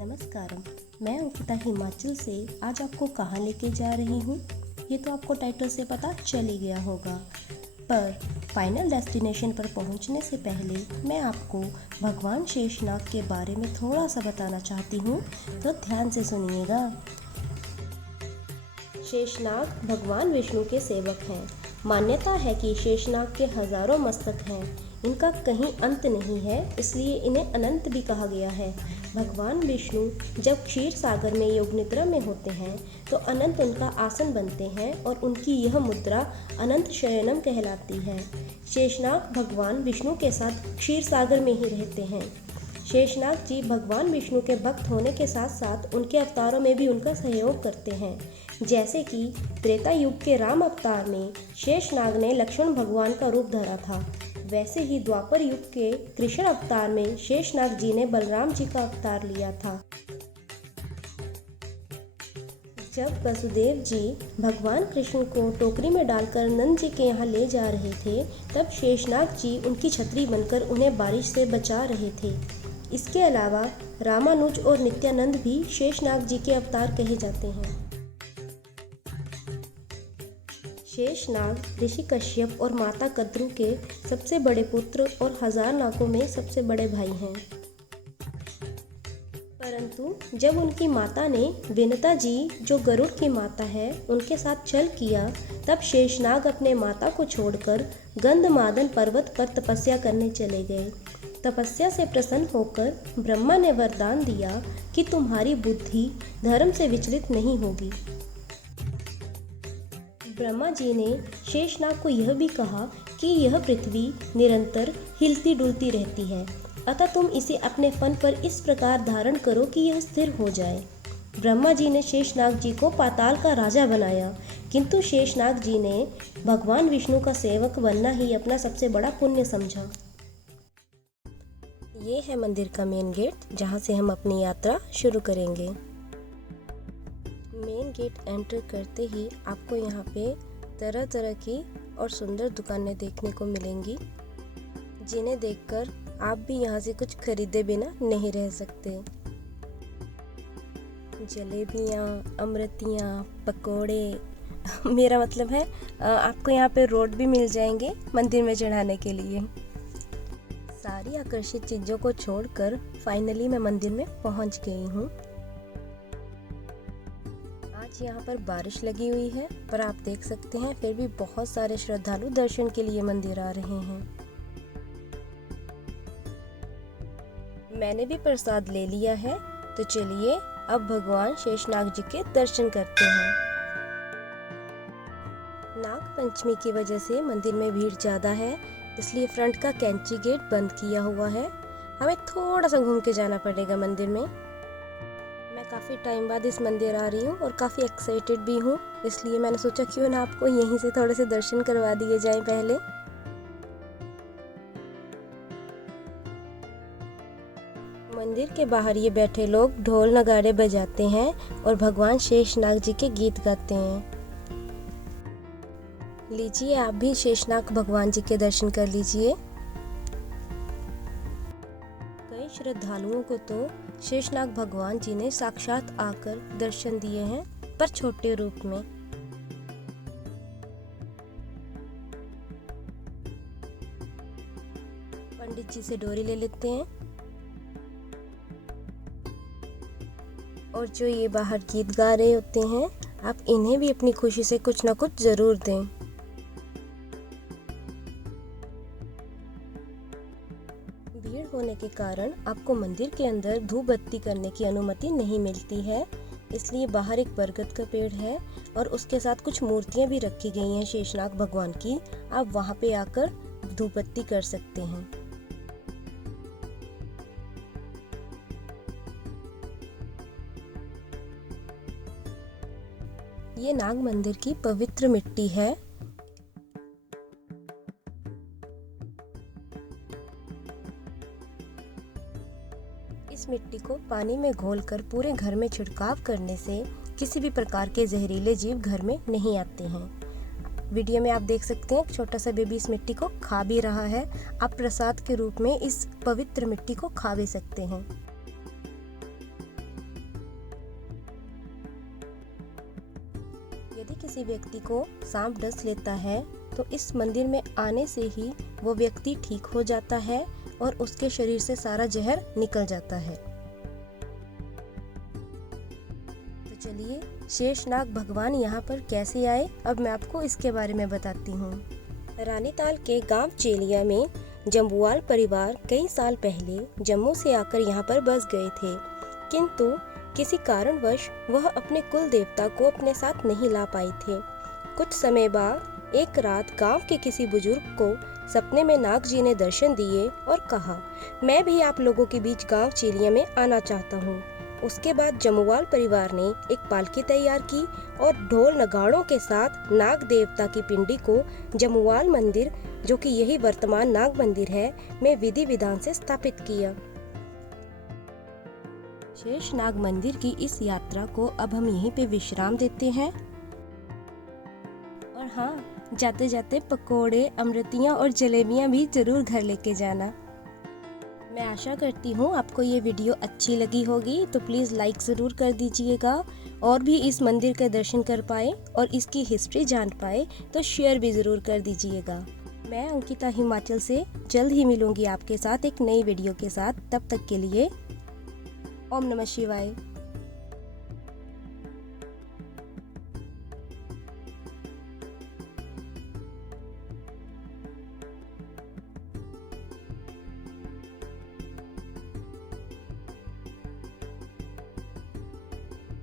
नमस्कारम। मैं अंकिता हिमाचल से आज आपको कहाँ लेके जा रही हूँ ये तो आपको टाइटल से पता चल ही गया होगा, पर फाइनल डेस्टिनेशन पर पहुँचने से पहले मैं आपको भगवान शेषनाग के बारे में थोड़ा सा बताना चाहती हूँ, तो ध्यान से सुनिएगा। शेषनाग भगवान विष्णु के सेवक हैं। मान्यता है कि शेषनाग के हजारों मस्तक हैं। इनका कहीं अंत नहीं है, इसलिए इन्हें अनंत भी कहा गया है। भगवान विष्णु जब क्षीर सागर में योग निद्रा में होते हैं तो अनंत उनका आसन बनते हैं और उनकी यह मुद्रा अनंत शयनम कहलाती है। शेषनाग भगवान विष्णु के साथ क्षीर सागर में ही रहते हैं। शेषनाग जी भगवान विष्णु के भक्त होने के साथ साथ उनके अवतारों में भी उनका सहयोग करते हैं। जैसे कि त्रेता युग के राम अवतार में शेषनाग ने लक्ष्मण भगवान का रूप धरा था, वैसे ही द्वापर युग के कृष्ण अवतार में शेषनाग जी ने बलराम जी का अवतार लिया था। जब वसुदेव जी भगवान कृष्ण को टोकरी में डालकर नंद जी के यहाँ ले जा रहे थे, तब शेषनाग जी उनकी छतरी बनकर उन्हें बारिश से बचा रहे थे। इसके अलावा रामानुज और नित्यानंद भी शेषनाग जी के अवतार कहे जाते हैं। शेषनाग ऋषि कश्यप और माता कद्रु के सबसे बड़े पुत्र और 1000 नागों में सबसे बड़े भाई हैं। परंतु जब उनकी माता ने विनता जी, जो गरुड़ की माता है, उनके साथ छल किया, तब शेषनाग अपने माता को छोड़कर गंधमादन पर्वत पर तपस्या करने चले गए। तपस्या से प्रसन्न होकर ब्रह्मा ने वरदान दिया कि तुम्हारी बुद्धि धर्म से विचलित नहीं होगी। ब्रह्मा जी ने शेषनाग को यह भी कहा कि यह पृथ्वी निरंतर हिलती डुलती रहती है, अतः तुम इसे अपने फन पर इस प्रकार धारण करो कि यह स्थिर हो जाए। ब्रह्मा जी ने शेषनाग जी को पाताल का राजा बनाया, किंतु शेषनाग जी ने भगवान विष्णु का सेवक बनना ही अपना सबसे बड़ा पुण्य समझा। ये है मंदिर का मेन गेट, जहाँ से हम अपनी यात्रा शुरू करेंगे। मेन गेट एंटर करते ही आपको यहाँ पे तरह तरह की और सुंदर दुकानें देखने को मिलेंगी, जिन्हें देखकर आप भी यहाँ से कुछ खरीदे बिना नहीं रह सकते। जलेबियाँ, अमृतियाँ, पकोड़े मेरा मतलब है आपको यहाँ पे रोड भी मिल जाएंगे मंदिर में चढ़ाने के लिए। सारी आकर्षित चीज़ों को छोड़कर फाइनली मैं मंदिर में पहुँच गई हूँ। आज यहाँ पर बारिश लगी हुई है, पर आप देख सकते हैं फिर भी बहुत सारे श्रद्धालु दर्शन के लिए मंदिर आ रहे हैं। मैंने भी प्रसाद ले लिया है, तो चलिए अब भगवान शेषनाग जी के दर्शन करते हैं। नाग पंचमी की वजह से मंदिर में भीड़ ज़्यादा है, इसलिए फ्रंट का कैंची गेट बंद किया हुआ है। हमें थोड़ा सा घूम के जाना पड़ेगा मंदिर में। मैं काफ़ी टाइम बाद इस मंदिर आ रही हूँ और काफ़ी एक्साइटेड भी हूँ, इसलिए मैंने सोचा क्यों ना आपको यहीं से थोड़े से दर्शन करवा दिए जाएं पहले। मंदिर के बाहर ये बैठे लोग ढोल नगाड़े बजाते हैं और भगवान शेषनाग जी के गीत गाते हैं। लीजिए आप भी शेषनाग भगवान जी के दर्शन कर लीजिए। कई श्रद्धालुओं को तो शेषनाग भगवान जी ने साक्षात आकर दर्शन दिए हैं, पर छोटे रूप में। पंडित जी से डोरी ले लेते हैं और जो ये बाहर गीत गा रहे होते हैं, आप इन्हें भी अपनी खुशी से कुछ ना कुछ जरूर दें। भीड़ होने के कारण आपको मंदिर के अंदर धूप बत्ती करने की अनुमति नहीं मिलती है, इसलिए बाहर एक बरगद का पेड़ है और उसके साथ कुछ मूर्तियां भी रखी गई हैं शेषनाग भगवान की। आप वहां पे आकर धूप बत्ती कर सकते हैं। ये नाग मंदिर की पवित्र मिट्टी है। इस मिट्टी को पानी में घोलकर पूरे घर में छिड़काव करने से किसी भी प्रकार के जहरीले जीव घर में नहीं आते हैं। वीडियो में आप देख सकते हैं छोटा सा बेबी इस मिट्टी को खा भी रहा है। आप प्रसाद के रूप में इस पवित्र मिट्टी को खा भी सकते हैं। यदि किसी व्यक्ति को सांप डस लेता है तो इस मंदिर में आने से ही वो व्यक्ति ठीक हो जाता है और उसके शरीर से सारा जहर निकल जाता है। तो चलिए शेषनाग भगवान यहाँ पर कैसे आए, अब मैं आपको इसके बारे में बताती हूँ। रानीताल के गांव चेलिया में जम्बुवाल परिवार कई साल पहले जम्मू से आकर यहाँ पर बस गए थे, किंतु किसी कारणवश वह अपने कुल देवता को अपने साथ नहीं ला पाए थे। कुछ समय बाद एक रात गांव के किसी बुजुर्ग को सपने में नाग जी ने दर्शन दिए और कहा, मैं भी आप लोगों के बीच गांव चेलिया में आना चाहता हूँ। उसके बाद जम्मुवाल परिवार ने एक पालकी तैयार की और ढोल नगाड़ों के साथ नाग देवता की पिंडी को जम्मुवाल मंदिर, जो कि यही वर्तमान नाग मंदिर है, में विधि विधान से स्थापित किया। शेषनाग मंदिर की इस यात्रा को अब हम यहीं पे विश्राम देते हैं। और हाँ, जाते जाते पकोड़े, अमृतियाँ और जलेबियाँ भी जरूर घर लेके जाना। मैं आशा करती हूँ आपको ये वीडियो अच्छी लगी होगी, तो प्लीज़ लाइक ज़रूर कर दीजिएगा। और भी इस मंदिर के दर्शन कर पाए और इसकी हिस्ट्री जान पाए तो शेयर भी ज़रूर कर दीजिएगा। मैं अंकिता हिमाचल से जल्द ही मिलूंगी आपके साथ एक नई वीडियो के साथ। तब तक के लिए ओम नमः शिवाय।